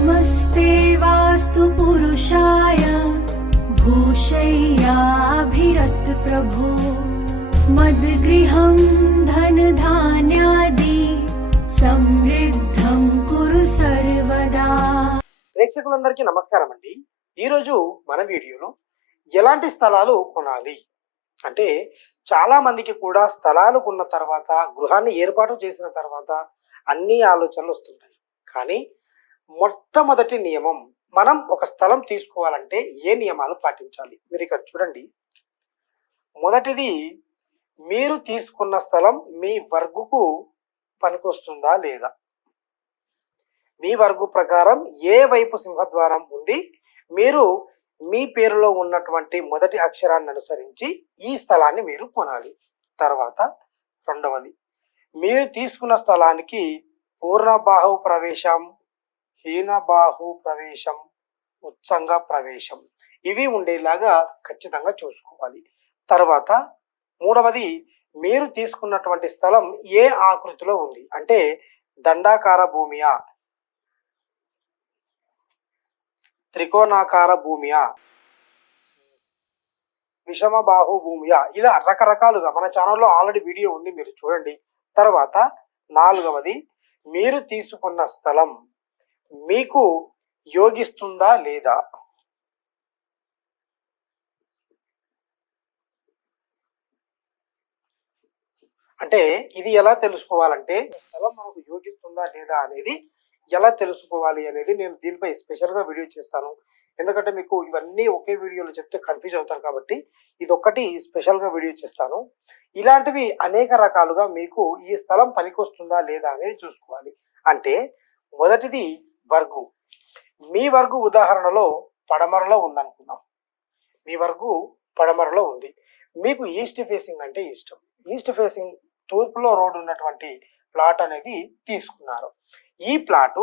नमस्ते वास्तु पुरुषाय भूषय्याभिरत प्रभो मद्गृहं धनधान्यादि समृद्धं कुरु सर्वदा। ప్రేక్షకులందరికీ నమస్కారం అండి. ఈరోజు మన వీడియోలో ఎలాంటి స్థలాలు కొనాలి అంటే, చాలా మందికి కూడా స్థలాలు కొన్న తర్వాత, గృహాన్ని ఏర్పాటు చేసిన తర్వాత అన్ని ఆలోచనలు వస్తుంటాయి. కానీ మొట్టమొదటి నియమం, మనం ఒక స్థలం తీసుకోవాలంటే ఏ నియమాలు పాటించాలి? మీరు ఇక్కడ చూడండి. మొదటిది, మీరు తీసుకున్న స్థలం మీ వర్గుకు పనికొస్తుందా లేదా. మీ వర్గు ప్రకారం ఏ వైపు సింహద్వారం ఉంది, మీరు మీ పేరులో ఉన్నటువంటి మొదటి అక్షరాన్ని అనుసరించి ఈ స్థలాన్ని మీరు కొనాలి. తర్వాత రెండవది, మీరు తీసుకున్న స్థలానికి పూర్ణబాహు ప్రవేశం, హీనబాహు ప్రవేశం, ఉత్సంగ ప్రవేశం ఇవి ఉండేలాగా ఖచ్చితంగా చూసుకోవాలి. తర్వాత మూడవది, మీరు తీసుకున్నటువంటి స్థలం ఏ ఆకృతిలో ఉంది అంటే దండాకార భూమియా, త్రికోణాకార భూమియా, విషమబాహు భూమియా, ఇలా రకరకాలుగా మన ఛానల్లో ఆల్రెడీ వీడియో ఉంది, మీరు చూడండి. తర్వాత నాలుగవది, మీరు తీసుకున్న స్థలం మీకు యోగిస్తుందా లేదా. అంటే ఇది ఎలా తెలుసుకోవాలంటే, స్థలం మనకు యోగిస్తుందా లేదా అనేది ఎలా తెలుసుకోవాలి అనేది నేను దీనిపై స్పెషల్గా వీడియో చేస్తాను. ఎందుకంటే మీకు ఇవన్నీ ఒకే వీడియోలో చెప్తే కన్ఫ్యూజ్ అవుతారు కాబట్టి ఇది ఒక్కటి స్పెషల్గా వీడియో చేస్తాను. ఇలాంటివి అనేక రకాలుగా మీకు ఈ స్థలం పనికొస్తుందా లేదా అనేది చూసుకోవాలి. అంటే మొదటిది వర్గు. మీ వర్గు ఉదాహరణలో పడమరలో ఉందనుకుందాం. మీ వర్గు పడమరలో ఉంది. మీకు ఈస్ట్ ఫేసింగ్ అంటే ఇష్టం. ఈస్ట్ ఫేసింగ్ తూర్పులో రోడ్డు ఉన్నటువంటి ప్లాట్ అనేది తీసుకున్నారు. ఈ ప్లాటు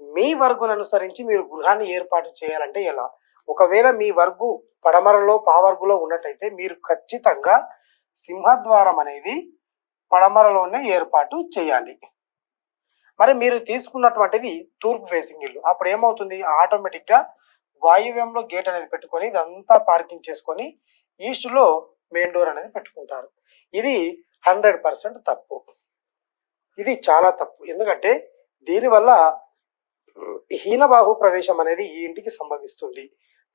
మీ వర్గును అనుసరించి మీరు గృహాన్ని ఏర్పాటు చేయాలంటే ఎలా? ఒకవేళ మీ వర్గు పడమరలో పావర్గులో ఉన్నట్టయితే మీరు ఖచ్చితంగా సింహద్వారం అనేది పడమరలోనే ఏర్పాటు చేయాలి. మరి మీరు తీసుకున్నటువంటిది తూర్పు ఫేసింగ్ ఇల్లు, అప్పుడు ఏమవుతుంది, ఆటోమేటిక్గా వాయువ్యంలో గేట్ అనేది పెట్టుకొని ఇదంతా పార్కింగ్ చేసుకొని ఈస్ట్లో మెయిన్ డోర్ అనేది పెట్టుకుంటారు. ఇది 100% తప్పు. ఇది చాలా తప్పు. ఎందుకంటే దీనివల్ల హీనబాహు ప్రవేశం అనేది ఈ ఇంటికి సంభవిస్తుంది.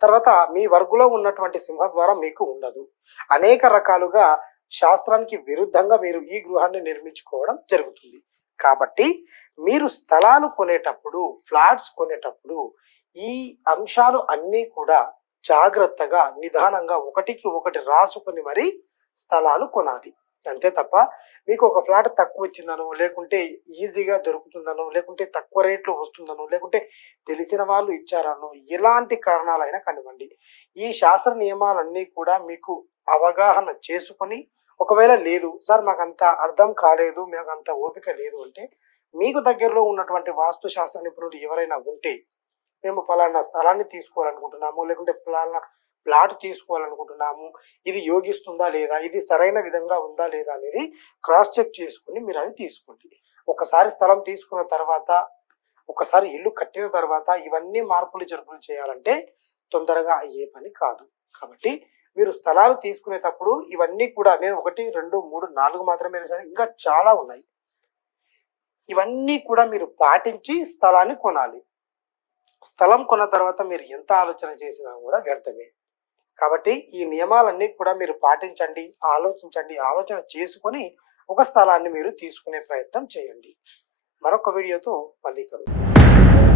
తర్వాత మీ వర్గులో ఉన్నటువంటి సింహద్వారం మీకు ఉండదు. అనేక రకాలుగా శాస్త్రానికి విరుద్ధంగా మీరు ఈ గృహాన్ని నిర్మించుకోవడం జరుగుతుంది. కాబట్టి మీరు స్థలాలు కొనేటప్పుడు, ఫ్లాట్స్ కొనేటప్పుడు ఈ అంశాలు అన్నీ కూడా జాగ్రత్తగా నిదానంగా ఒకటికి ఒకటి రాసుకొని మరి స్థలాలు కొనాలి. అంతే తప్ప మీకు ఒక ఫ్లాట్ తక్కువ వచ్చిందనో, లేకుంటే ఈజీగా దొరుకుతుందనో, లేకుంటే తక్కువ రేట్లో వస్తుందనో, లేకుంటే తెలిసిన వాళ్ళు ఇచ్చారనో, ఎలాంటి కారణాలైనా కానివ్వండి, ఈ శాస్త్ర నియమాలన్నీ కూడా మీకు అవగాహన చేసుకొని, ఒకవేళ లేదు సార్ మాకు అంత అర్థం కాలేదు, మాకు అంత ఓపిక లేదు అంటే మీకు దగ్గరలో ఉన్నటువంటి వాస్తు శాస్త్ర నిపుణులు ఎవరైనా ఉంటే, మేము ఫలానా స్థలాన్ని తీసుకోవాలనుకుంటున్నాము, లేకుంటే ఫలానా ప్లాట్ తీసుకోవాలనుకుంటున్నాము, ఇది యోగిస్తుందా లేదా, ఇది సరైన విధంగా ఉందా లేదా అనేది క్రాస్ చెక్ చేసుకుని మీరు అవి తీసుకోండి. ఒకసారి స్థలం తీసుకున్న తర్వాత, ఒకసారి ఇల్లు కట్టిన తర్వాత ఇవన్నీ మార్పులు జరుపులు చేయాలంటే తొందరగా అయ్యే పని కాదు. కాబట్టి మీరు స్థలాలు తీసుకునేటప్పుడు ఇవన్నీ కూడా, నేను 1, 2, 3, 4 మాత్రమే సరే, ఇంకా చాలా ఉన్నాయి, ఇవన్నీ కూడా మీరు పాటించి స్థలాన్ని కొనాలి. స్థలం కొన్న తర్వాత మీరు ఎంత ఆలోచన చేసినా కూడా వ్యర్థమే. కాబట్టి ఈ నియమాలన్నీ కూడా మీరు పాటించండి, ఆలోచించండి, ఆలోచన చేసుకొని ఒక స్థలాన్ని మీరు తీసుకునే ప్రయత్నం చేయండి. మరొక వీడియోతో మళ్ళీ కలుద్దాం.